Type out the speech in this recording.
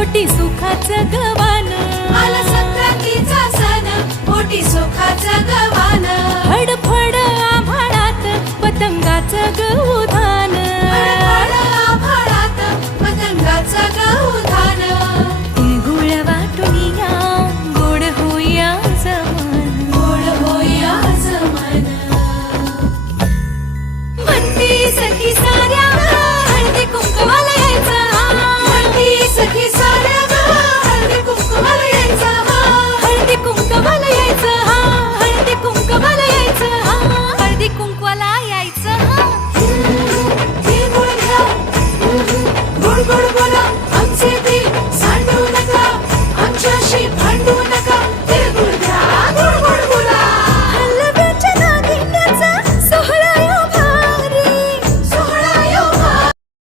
पोटी सुखाचं गवान, आला संक्रांतीचा सण, पोटी सुखाचं गवान. फडफड आभाळात पतंगाचं गवान.